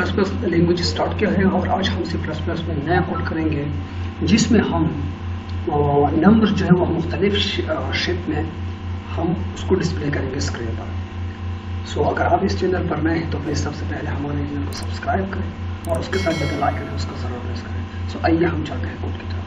Plus plus language start किया है और आज हम सी प्लस प्लस में नया कोड करेंगे जिसमें हम नंबर जो है वो मुख्तलिफ शेप में हम उसको डिस्प्ले करेंगे स्क्रीन पर। सो अगर आप इस चैनल पर नए हैं तो प्लीज़ सबसे पहले हमारे चैनल को सब्सक्राइब करें और उसके साथ जो बेल आइकन है उसको ज़रूर प्रेस करें। सो आइए हम चलते हैं कोड की तरफ।